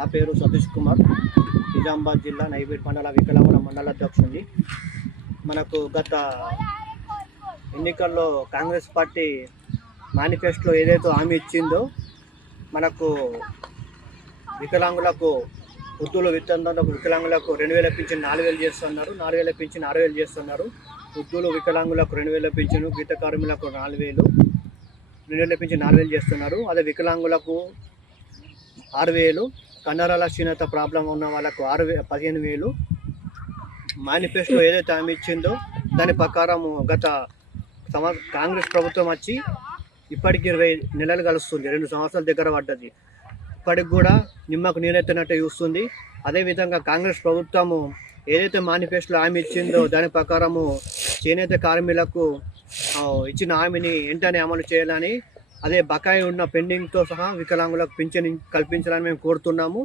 నా పేరు సతీష్ కుమార్. నిజామాబాద్ జిల్లా నైబీడ్ మండల వికలాంగుల మండల అధ్యక్షుడి మనకు గత ఎన్నికల్లో కాంగ్రెస్ పార్టీ మేనిఫెస్టో ఏదైతే హామీ ఇచ్చిందో మనకు వికలాంగులకు వృద్ధులు విత్తనందుకు వికలాంగులకు రెండు వేల పింఛన్ నాలుగు వేలు చేస్తున్నారు నాలుగు వేల పింఛన్ ఆరు వేలు చేస్తున్నారు. వృద్ధులు వికలాంగులకు రెండు వేల పింఛను గీత కార్మికులకు నాలుగు వేలు రెండు వేల పింఛన్ నాలుగు వేలు చేస్తున్నారు. అదే వికలాంగులకు ఆరు వేలు కండరాల క్షీణత ప్రాబ్లం ఉన్న వాళ్ళకు ఆరు వే పదిహేను వేలు. మేనిఫెస్టో ఏదైతే హామీ ఇచ్చిందో దాని ప్రకారం గత సమ కాంగ్రెస్ ప్రభుత్వం వచ్చి ఇప్పటికి ఇరవై నెలలు కలుస్తుంది రెండు సంవత్సరాల దగ్గర పడ్డది. ఇప్పటికి కూడా నిమ్మకు నీరెత్తినట్టు చూస్తుంది. అదేవిధంగా కాంగ్రెస్ ప్రభుత్వము ఏదైతే మేనిఫెస్టోలో హామీ ఇచ్చిందో దాని ప్రకారము చేనేత కార్మికులకు ఇచ్చిన హామీని వెంటనే అమలు చేయాలని అదే బకాయి ఉన్న పెండింగ్తో సహా వికలాంగులకు పింఛన్ కల్పించాలని మేము కోరుతున్నాము.